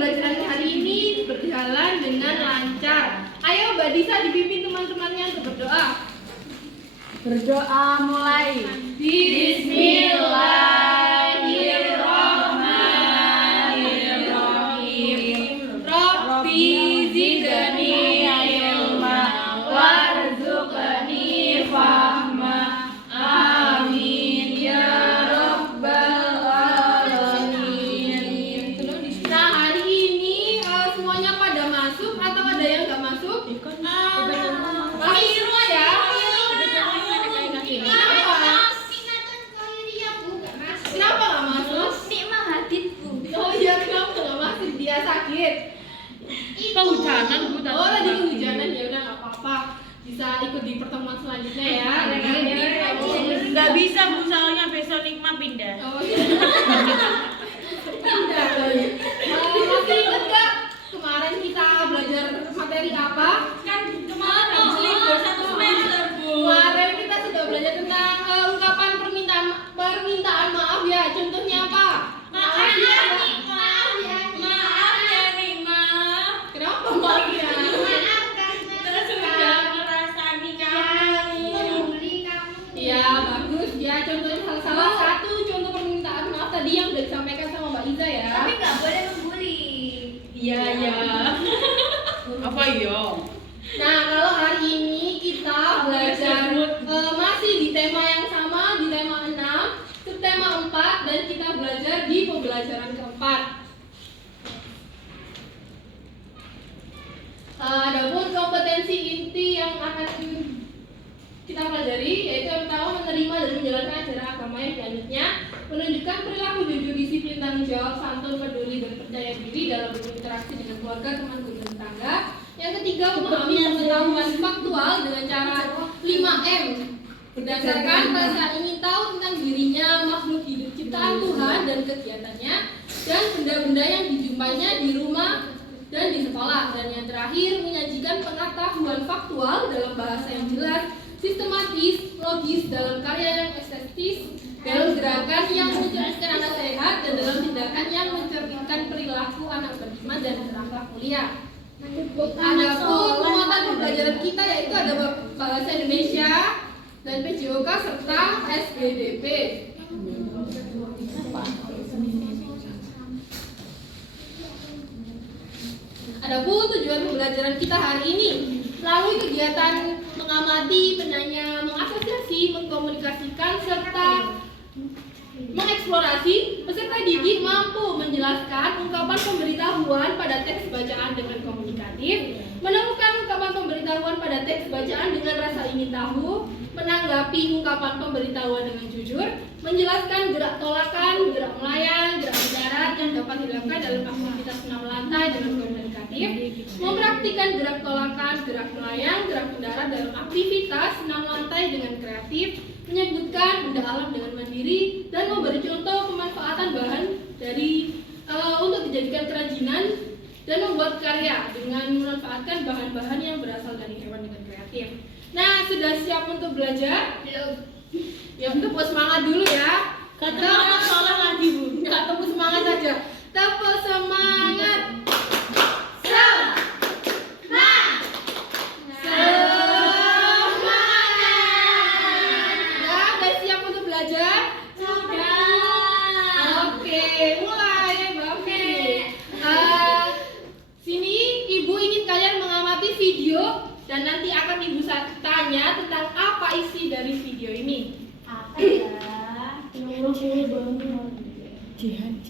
pembelajaran hari ini berjalan dengan lancar. Ayo Mbak Disa dipimpin teman-temannya untuk berdoa. Berdoa mulai. Bismillahirrahmanirrahim. Rabbi zidni ilma warzuqni fahma. Amin ya rabbal alamin. Nah, hari ini semuanya pada masuk atau ada yang nggak masuk? Masih semua ya? Kenapa nggak masuk? Oh iya, kenapa nggak masuk? Dia sakit. Kehujanan, Bu. Oh, lagi kehujanan, ya udah nggak apa-apa. Bisa ikut di pertemuan selanjutnya ya. Nggak bisa, Bu, soalnya besok Nikma pindah. Oh iya. Pindah kali. Masih ingat nggak kemarin kita belajar materi apa? Kan kemarin libur 1 semester, Bu. Kemarin kita sudah belajar tentang ungkapan permintaan maaf ya. Contohnya apa? Maaf ya, Nikma. Kenapa maaf ya? Terus sudah merasani kamu. Iya, bagus ya. Contohnya salah satu contoh permintaan maaf tadi yang sudah disampaikan sama Mbak Iza ya. Tapi nggak boleh membuli. Iya, iya. Apa iya? Nah, kalau hari ini kita belajar masih di tema yang sama, di tema 6, subtema 4, dan kita belajar di pembelajaran keempat. Adapun kompetensi inti yang akan kita pelajari yaitu yang pertama menerima dan menjalankan ajaran agama yang dianutnya, menunjukkan perilaku jujur, disiplin, tanggung jawab, santun, peduli, dan percaya diri dalam berinteraksi dengan keluarga, teman, guru, dan tetangga. Yang ketiga, memahami pengetahuan faktual dengan cara 5M berdasarkan rasa ingin tahu tentang dirinya, makhluk hidup ciptaan Tuhan dan kegiatannya, dan benda-benda yang dijumpainya di rumah dan di sekolah. Dan yang terakhir, menyajikan pengetahuan faktual dalam bahasa yang jelas, sistematis, logis, dalam karya yang estetis, dalam gerakan yang mencerdaskan anak sehat, dan dalam tindakan yang mencerminkan perilaku anak beriman dan berakhlak mulia. Adapun muatan pembelajaran kita yaitu ada bahasa Indonesia dan PJOK serta SBDP. Adapun tujuan pembelajaran kita hari ini melalui kegiatan mengamati, menanya, mengasosiasi, mengkomunikasikan serta mengeksplorasi, peserta didik mampu menjelaskan ungkapan pemberitahuan pada teks bacaan dengan komunikatif, menemukan ungkapan pemberitahuan pada teks bacaan dengan rasa ingin tahu, menanggapi ungkapan pemberitahuan dengan jujur, menjelaskan gerak tolakan, gerak melayang, gerak mendarat yang dapat dilakukan dalam aktivitas 6 lantai dengan komunikatif, mempraktikkan gerak tolakan, gerak melayang, gerak mendarat dalam aktivitas 6 lantai dengan kreatif, menyebutkan benda alam dengan mandiri, dan memberi contoh pemanfaatan bahan dari untuk dijadikan kerajinan dan membuat karya dengan memanfaatkan bahan-bahan yang berasal dari hewan dengan kreatif. Nah, sudah siap untuk belajar? Belum. Ya, tepuk semangat dulu ya. Kata anak salah lagi, Bu. Nggak, tepuk semangat saja. Tepuk semangat. Dan nanti akan Ibu tanya tentang apa isi dari video ini. Apa ya? Jihan.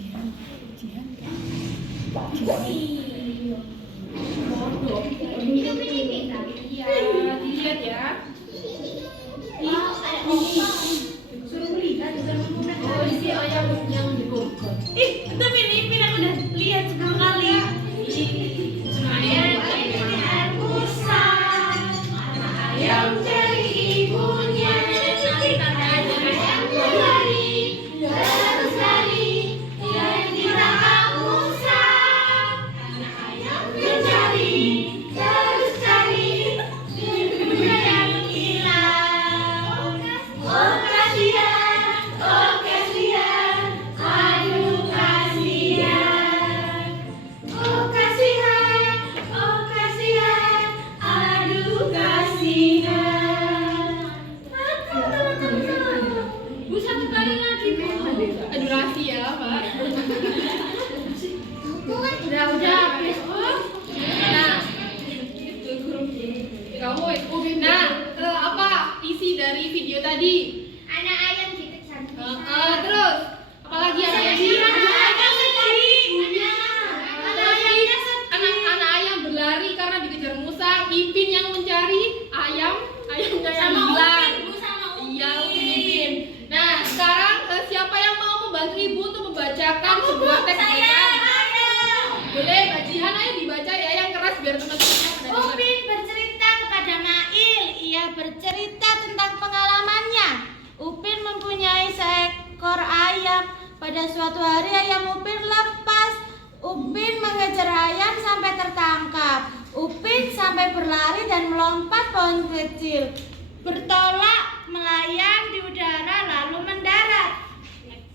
Itu penting kan? Iya, dilihat ya. Wow, ada opa. Suruh lihat oh, isi ayam yang dibongkar. Tapi ini aku udah lihat sekali. Ayam dari ibunya, ayam berlari, terus lari, dan ditangkap Musa. Anak ayam mencari, terus cari, ayam kamu. Nah, apa isi dari video tadi? Anak ayam dikejar. Terus apalagi ada lagi? Anak ayam berlari karena dikejar musang. Ipin yang mencari ayamnya yang hilang. Iya, Upin. Nah, sekarang siapa yang mau membantu ibu untuk membacakan sebuah teks bacaan? Boleh, Mbak Jihan, ayo dibaca ya yang keras biar teman-temannya pada dengar. Upin bercerita kepada Mail. Ia bercerita tentang pengalamannya. Upin mempunyai seekor ayam. Pada suatu hari ayam Upin lepas. Upin mengejar ayam sampai tertangkap. Upin sampai berlari dan melompat pohon kecil. Bertolak, melayang di udara lalu mendarat.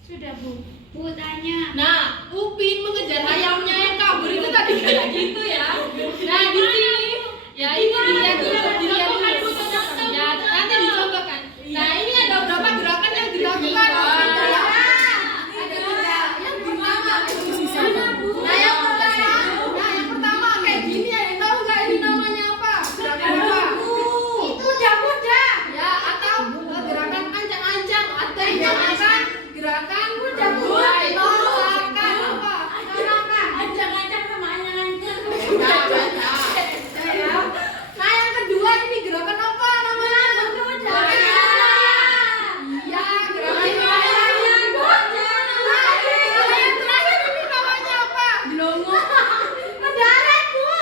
Sudah, Bu. Bu tanya. Nah, Upin mengejar ayamnya yang kabur itu tadi kayak gitu ya. Nah, di sini ya ini dilihat dulu. Ya, nanti dicontohkan. Nah, ini ada berapa gerakan yang dilakukan? Ada 3. Yang pertama, nah yang pertama kayak gini ya. Tahu nggak ini namanya apa? Gerakan apa? Itu kuda-kuda. Ya, atau gerakan ancang-ancang atau gerakan kuda-kuda. Itu gerakan apa? Ancang-ancang sama anyang-anyang. Nah, yang kedua ini gerakan apa namanya? Iya, gerakan melayang. Nah, yang terakhir ini namanya apa? Mendarat, Bu.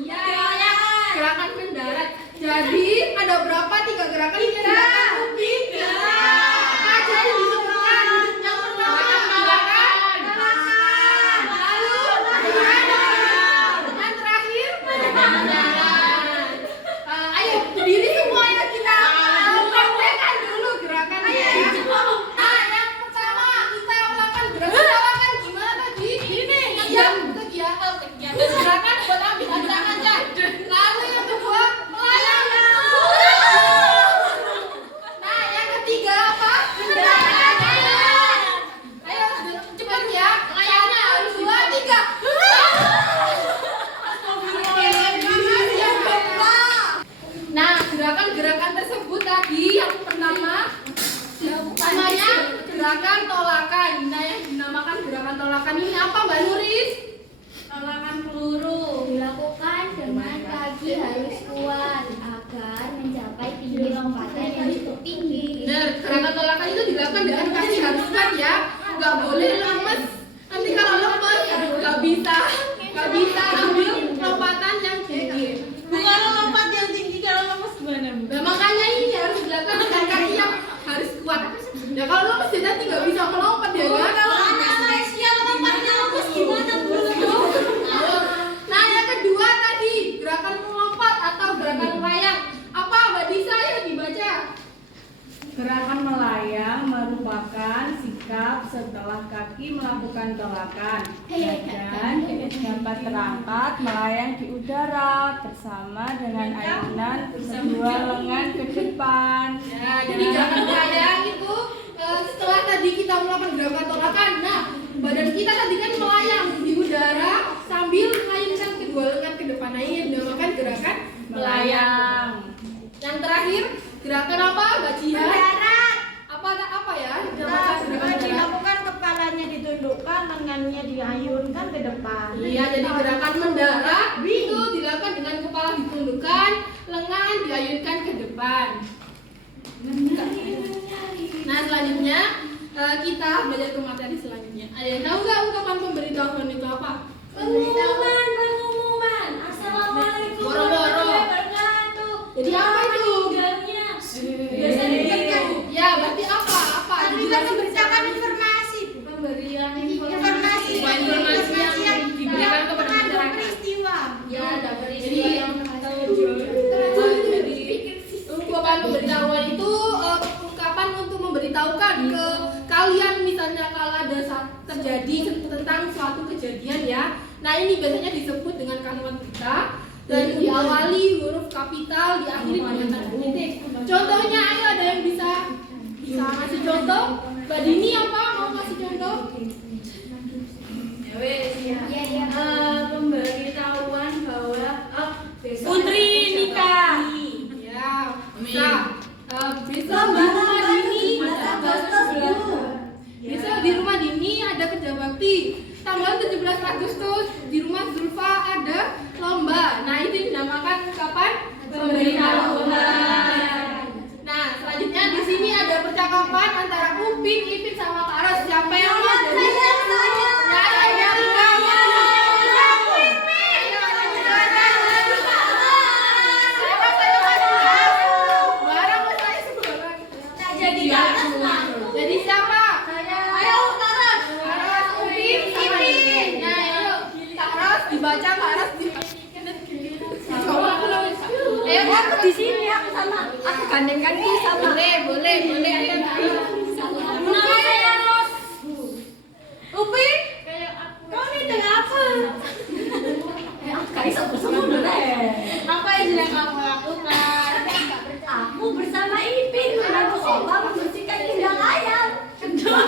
Iya, gerakan mendarat. Jadi ada berapa 3 gerakan ini? Gerakan Upin. Apa aja yang disebutkan? Yang pertama gerakan lalu yang terakhir mendarat. Ayo berdiri semua ya kita praktekkan dulu gerakannya ya. Nah, yang pertama kita melakukan gerakan gimana tadi? Ini kegiatan gerakan buat ambil ancang-ancang. Lalu yang kedua melayang. Nah, yang ketiga apa? Mendarat. Ayo cepat ya. 1, 2, 3. Nah, gerakan-gerakan tersebut tadi yang pertama namanya gerakan tolakan. Nah, yang dinamakan gerakan tolakan ini apa, Mbak Nuris? Tolakan peluru dilakukan dengan kaki harus kuat agar mencapai tinggi lompatan yang cukup tinggi. Benar, gerakan tolakan itu dilakukan dengan kaki harus kuat ya. Nggak boleh lemes. Nanti kalau lemes nggak bisa ambil lompatan yang tinggi. Bukan lompat yang tinggi, kalau lemes gimana, Bu? Nah, makanya ini harus dilakukan dengan kaki yang harus kuat. Ya kalau lemes ya nanti nggak bisa melompat ya kan? Kalau anak Malaysia lompatnya lemes gimana, Bu? Nah, yang kedua tadi gerakan melompat atau gerakan melayang. Apa, Mbak Disa, ya dibaca? Gerakan melayang merupakan sikap setelah kaki melakukan tolakan dan dapat terangkat melayang di udara bersama dengan ayunan kedua lengan ke depan. Ya, jadi gerakan melayang itu setelah tadi kita melakukan gerakan tolakan. Nah, badan kita tadi kan melayang di udara sambil mengayunkan kedua lengan ke depan. Nah, ini dinamakan gerakan melayang. Yang terakhir, gerakan apa, Mbak Jihan? Mendarat. Apa ya? Dinamakan gerakan mendarat. Dilakukan kepalanya ditundukkan, lengannya diayunkan ke depan. Iya, jadi gerakan mendarat itu dilakukan dengan kepala ditundukkan, lengan diayunkan ke depan. Nah, selanjutnya kita belajar ke materi selanjutnya. Ada yang tahu nggak ungkapan pemberitahuan itu apa? Pengumuman. Assalamualaikum warahmatullahi wabarakatuh. Jadi apa itu? Biasanya Ya, berarti apa? Tapi kan memberitakan informasi, Pemberian informasi yang diberikan kepada mengandung masyarakat. peristiwa. Ya, ada peristiwa yang ungkapan pemberitahuan itu ungkapan untuk memberitahukan ke kalian, misalnya kalau ada terjadi tentang suatu kejadian ya. Nah, ini biasanya disebut dengan kalimat berita dan diawali huruf kapital, diakhiri dengan tanda titik. Contohnya, ayo ada yang bisa ngasih contoh? Mbak Dini apa mau ngasih contoh? Pemberitahuan bahwa besok Putri nikah. Lomba Dini Agustus, Bu. Besok di rumah Dini ada kerja bakti. Tanggal 17 Agustus di rumah Zulfa ada lomba. Nah, itu dinamakan kapan? Pemberitahuan. Nah, selanjutnya di sini ada percakapan antara Upin, Ipin sama Karos. Siapa yang mau jadi? Jadi siapa? Ayo Karos. Karos, Upin, sama Ipin. Nah, ayo Karos dibaca, Karos ayo Aku di sini aku sama. Aku gandengkan dia sama. boleh. Nama saya Ros. Upin, kau ini dengan apa? Aku gak bisa bersama Apa yang sedang kamu lakukan? Aku bersama Ipin menabur obat membersihkan kandang ayam. Kandang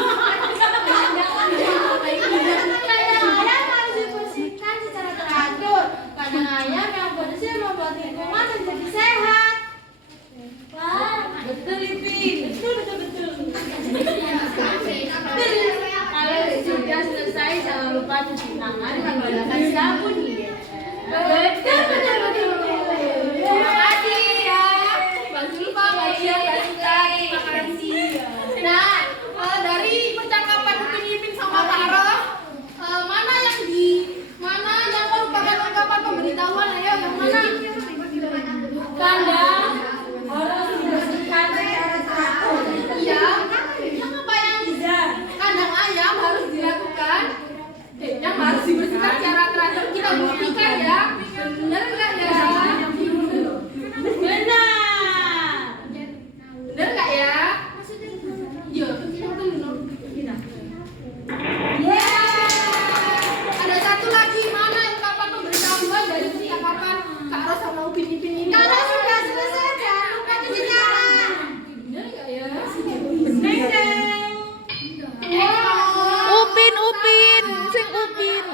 ayam harus dibersihkan secara teratur. Kandang ayam yang bersih membuat lingkungan menjadi sehat. Wah, betul Ipin. Betul. Kalau sudah selesai jangan lupa cuci tangan menggunakan sabun ya. Betul. Terima kasih ya Bang Zulfa, Mbak Cia, Mbak Sita. Terima kasih. Nah, dari percakapan Upin, Ipin sama Karos, mana yang merupakan ungkapan pemberitahuan? Ayo, yang mana? Kandang harus dibersihkan secara teratur. Iya. Yang apa yang kandang ayam harus dilakukan? Yang harus dibersihkan secara teratur. Kita buktikan ya. Bener nggak ya? Bener nggak ya? Iya. Ada satu lagi, mana ungkapan pemberitahuan dari percakapan Karos sama Upin Ipin ini? Kalau sudah selesai jangan lupa cuci tangan. Bener nggak ya? Upin, sing Upin.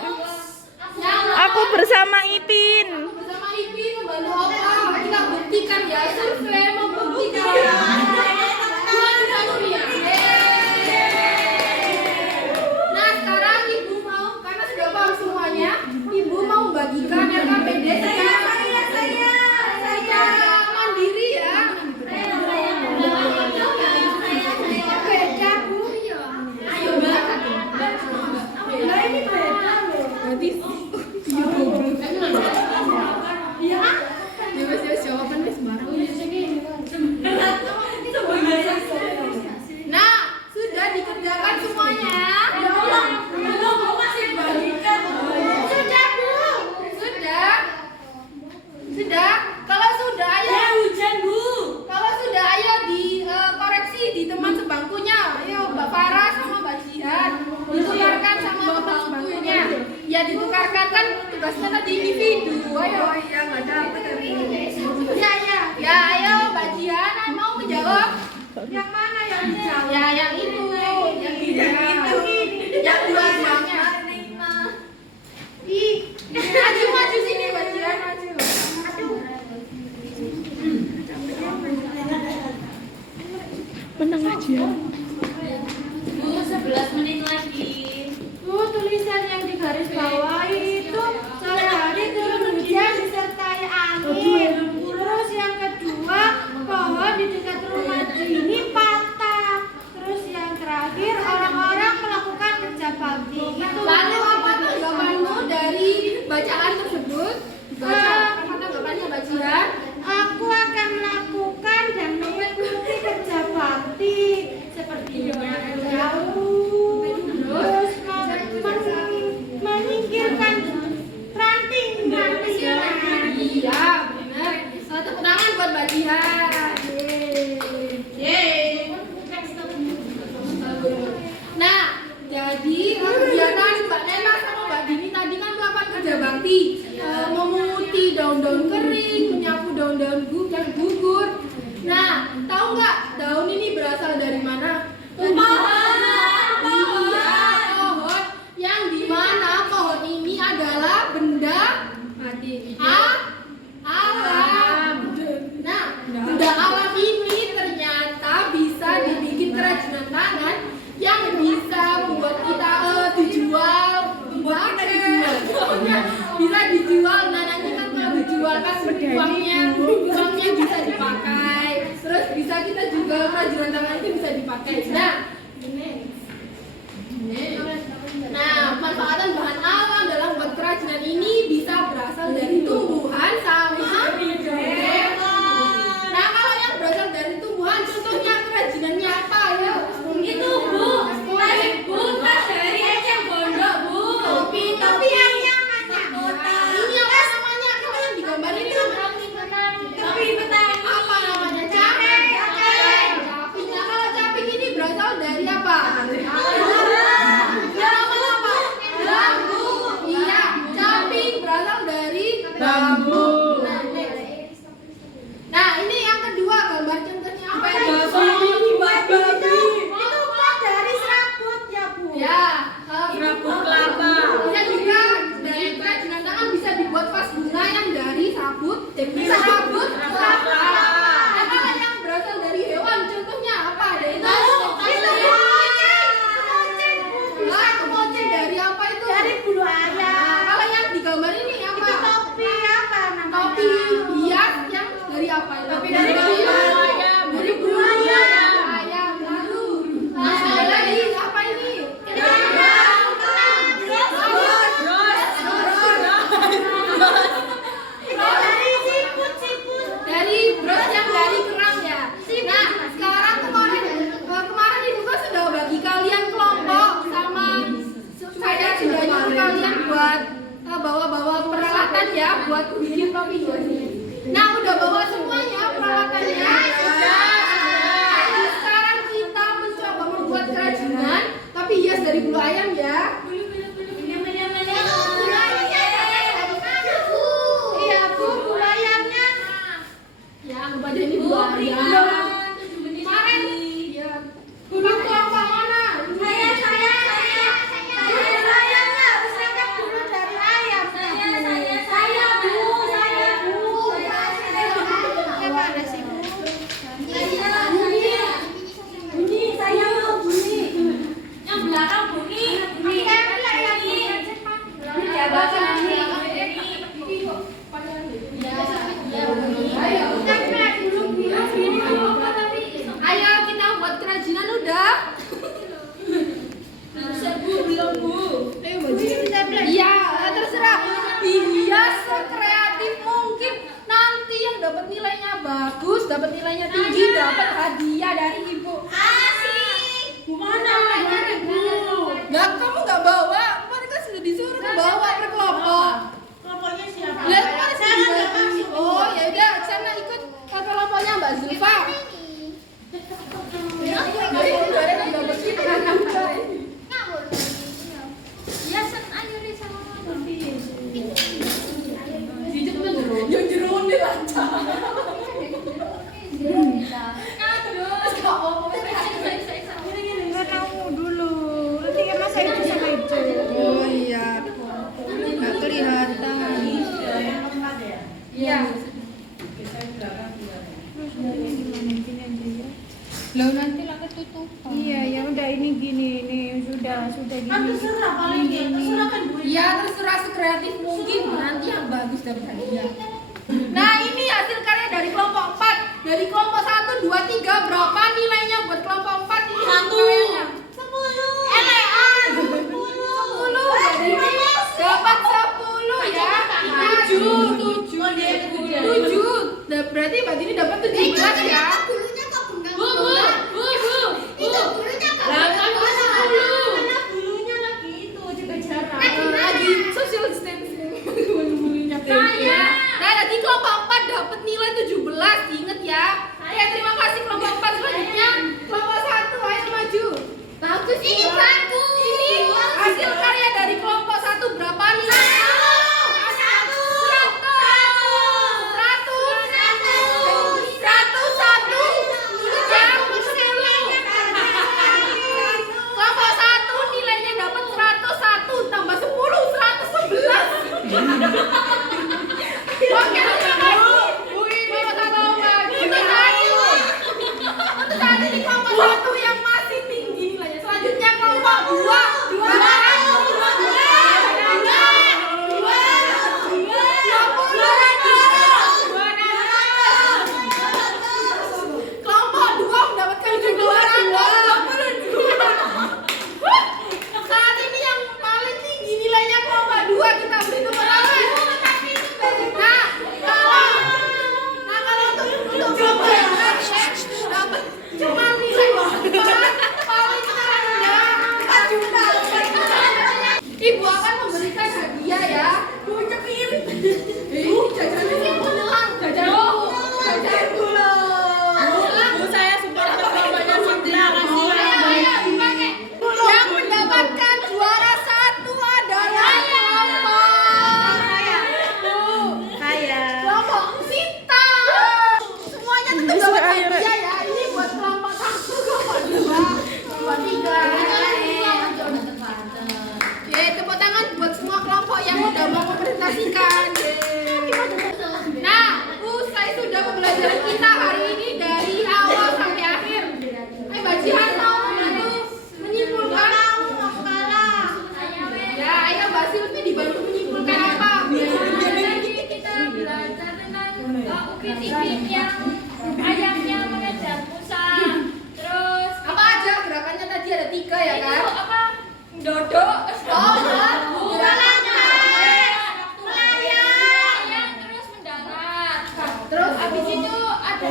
Aku bersama Ipin. Bersama Ipin membantu apa? Kita buktikan ya, survei membuktikan. Nah, sekarang Ibu mau, karena sudah paham semuanya, Ibu mau membagikan RKPD saya mandiri ya. Beda, Bu. Ayo, Mbak. Lah ini beda loh. Berarti jawaban sembarang. Nah, sudah dikerjakan semuanya. Ya Allah, belum masih bagikan. Sudah, Bu. Sudah. Kalau sudah, ayo. Hujan, Bu. Kalau sudah, ayo dikoreksi di teman sebangkunya. Ayo, Mbak Farah sama Mbak Jihan. Ditukarkan sama teman sebangkunya. Ya, ditukarkan kan tugasnya tadi individu. Ayo. Ya, nggak dapat. Ya, ayo Mbak Jihan mau menjawab. Yang mana yang dijawab? Ya, yang itu. Yang dua-duanya. Maju sini Mbak Jihan, maju. Menang aja. Bu, 11 menit lagi. Bu, tulisan yang di garis bawah itu sore hari turun hujan disertai angin. Terus yang kedua, pohon di dekat rumah Dini patah. Terus yang terakhir, orang-orang melakukan kerja bakti. Itu. Lalu apa tanggapanmu dari bacaan tersebut? Apa tanggapannya Mbak Jihan? Aku akan melakukan dan mengikuti kerja bakti pakai. Nah, manfaatan bahan alam dalam buat kerajinan ini bisa berasal dari tumbuhan sama hewan. Nah, kalau yang berasal dari tumbuhan, contohnya kerajinannya apa ya? Itu Bu, tas dari eceng gondok Bu. Tapi yang ini apa namanya? Kalau yang digambar ini Topi petani. apa namanya? Caping. Nah, kalau caping ini berasal dari apa? Bambu. Iya, caping berasal dari bambu. Nah, ini yang kedua, gambar contohnya apa? Itu buat dari serabut ya Bu. Ya, Serabut kelapa. bisa juga dari kerajinan tangan bisa dibuat vas bunga yang dari serabut kelapa. Nah, kalau yang berasal dari hewan, contohnya apa? Ada itu. Lah, kemoceng dari apa itu? Dari bulu ayam. Kalau yang digambar ini apa? Itu topi apa namanya? Topi hias yang dari apa? Topi dari bulu ayam. Dari bulu ayam. Lalu, ada lagi apa ini? Dari siput. Dari bros yang dari kerang ya. Nah, sekarang kemarin ibu kan sudah bagi kalian kelompok sama saya sudah nyuruh kalian buat bawa-bawa peralatan ya buat bikin topi. Nah, udah bawa semuanya peralatannya. Nah, sekarang kita mencoba membuat kerajinan tapi hias dari bulu ayam ya. Iya Bu, bulu ayamnya. Ya, anggap aja ini bulu ayam. Kemarin ya. Bulu kelompok mana? Saya. Bulu ayamnya harus ada bulu dari ayam. Saya Bu. Gimana sih Bu? Bunyi, saya mau bunyi. Yang belakang bunyi. Ayo kita buat kerajinan udah. Belum Bu. Iya, terserah. Hias sekreatif mungkin. Nanti yang dapat nilainya bagus, dapat nilainya tinggi, dapat hadiah dari ibu. Gimana? Nggak, kamu nggak bawa. Kemarin kan sudah disuruh bawa per kelompok. Kelompoknya siapa? Lihat kemarin sudah. Oh ya udah, sana ikut ke kelompoknya Mbak Zulfa. Yang jeruan nih lancar. Nggak tahu dulu. Nanti kan masa itu sama itu. Oh iya, nggak kelihatan. Iya. Lo nanti lah ketutupan. Iya, ya udah ini gini sudah gini. Terserah paling terserah kan Bu. Ya terserah sekreatif mungkin nanti yang bagus dapat hadiah. Nah ini hasil karya dari kelompok 4. Dari kelompok 1, 2, 3 berapa nilainya buat kelompok 4 ini? 1. 10. Elean 10. Jadi dapat 10 ya. 7. Nah, berarti Mbak Tini dapat 17 ya. Bu. Itu bulunya karena bulunya lagi itu jaga jarak. Lagi social distancing. Nah, nanti kelompok 4 dapat nilai 17. Ingat ya. Oke, terima kasih kelompok 4 selanjutnya. Kelompok 1 ayo maju. Bagus ini bagus. Ini hasil karya dari kelompok 1 berapa nilainya? 101. kita hari ini dari awal sampai akhir. Ayo Mbak Jihan mau membantu menyimpulkan. Ya, ayo Mbak Silvi dibantu menyimpulkan apa? Jadi kita belajar tentang ukir ipin yang ayamnya mengejar musang. Terus Apa aja gerakannya tadi ada 3 ya itu kan? apa? Dodok. Oh, Melayang. melayang. Terus mendarat. Terus Habis itu ada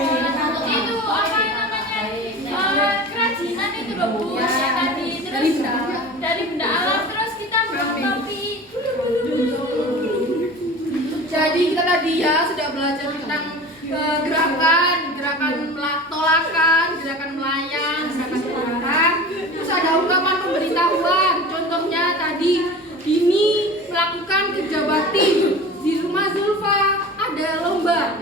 itu apa namanya? Kerajinan itu loh Bu. Yang tadi terus dari benda alam terus kita membuat topi. Jadi kita tadi ya sudah belajar tentang gerakan tolakan, gerakan melayang, gerakan mendarat. Terus ada ungkapan pemberitahuan. Contohnya tadi Dini melakukan kerja bakti di rumah Zulfa ada lomba.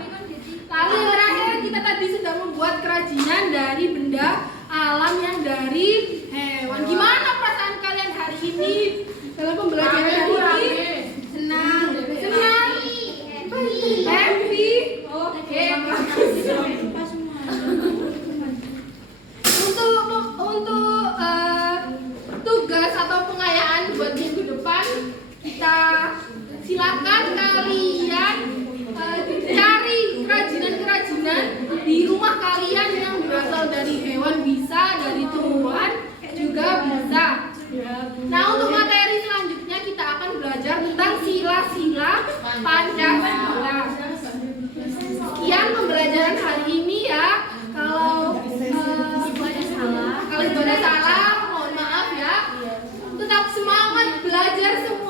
Lalu yang terakhir kita tadi sudah membuat kerajinan dari benda alam yang dari hewan. Gimana perasaan kalian hari ini dalam pembelajaran hari ini? Senang. Happy. Oke. Untuk tugas atau pengayaan buat minggu depan kita silakan kalian cari kerajinan di rumah kalian yang berasal dari hewan, bisa dari tumbuhan juga bisa. Nah, untuk materi selanjutnya kita akan belajar tentang sila-sila Pancasila. Sekian pembelajaran hari ini ya. Kalau ibu ada salah, mohon maaf ya. Tetap semangat belajar semua.